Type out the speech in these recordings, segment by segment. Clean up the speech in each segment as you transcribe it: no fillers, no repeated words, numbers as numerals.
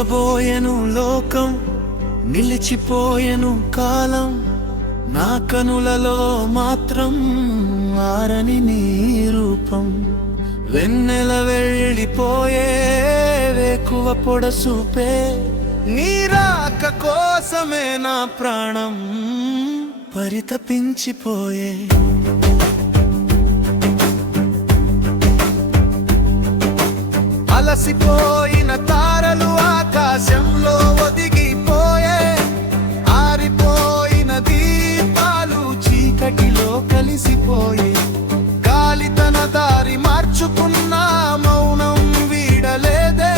నిదురబోయెను లోకం, నిలిచిపోయెను కాలం, నా కనులలో మాత్రం ఆరని నీ రూపం. వెన్నెల వెళ్ళిపోయే వేకువ పొడసూపే, నీ రాక కోసమే నా ప్రాణం పరితపించిపోయే. అలసిపోయిన తారలు ఆకాశంలో ఒదిగిపోయే, ఆరిపోయిన దీపాలు చీకటిలో కలిసిపోయే. గాలి తన దారి మార్చుకున్న మౌనం వీడలేదే,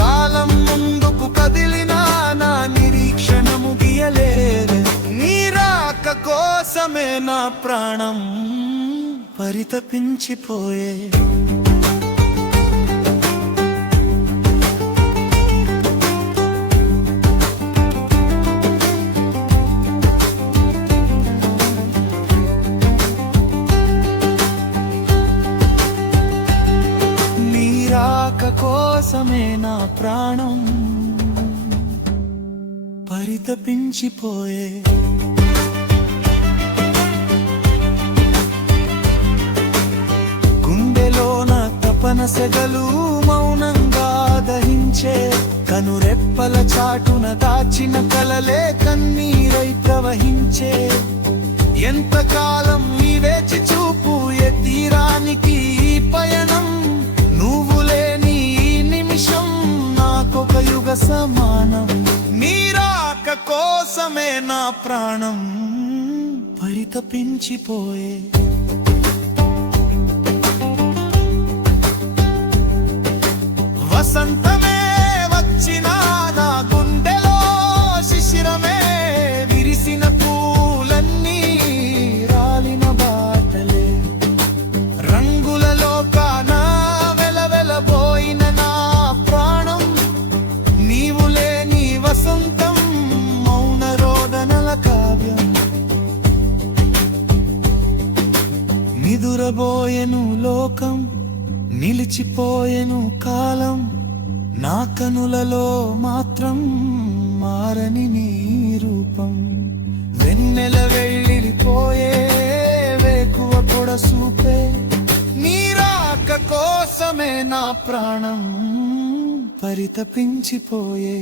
కాలం ముందుకు కదిలినా నా నిరీక్షణ ముగియలేదే. నీ రాక కోసమే నా ప్రాణం పరితపించిపోయే. కోసమే నా ప్రాణం పరితపించిపోయే. గుండెలోన తపన సెగలు మౌనంగా దహించే, కనురెప్పల చాటున దాచిన కలలే కన్నీరై ప్రవహించే. ఎంతకాలం నీ వేచి చూపు, ఏ తీరానికి ఈ పయనం? నువ్వు లేని ఈ నిమిషం నాకొక యుగ సమానం. నీ రాక కోసమే నా ప్రాణం పరితపించిపోయే. వసంతమే వచ్చినా నా గుండెలో శిశిరమే, విరిసిన పూలన్నీ రాలిన బాటలే. రంగులలో కానా వెలవెలబోయిన నా ప్రాణం, నీవు లేని వసంతం మౌన రోదనల కావ్యం. నిదురబోయెను లోకం, నిలిచిపోయెను కాలం, నా కనులలో మాత్రం మారని నీ రూపం. వెన్నెల వెళ్ళిపోయే వేకువ పొడసూపే, నీ రాక కోసమే నా ప్రాణం పరితపించిపోయే.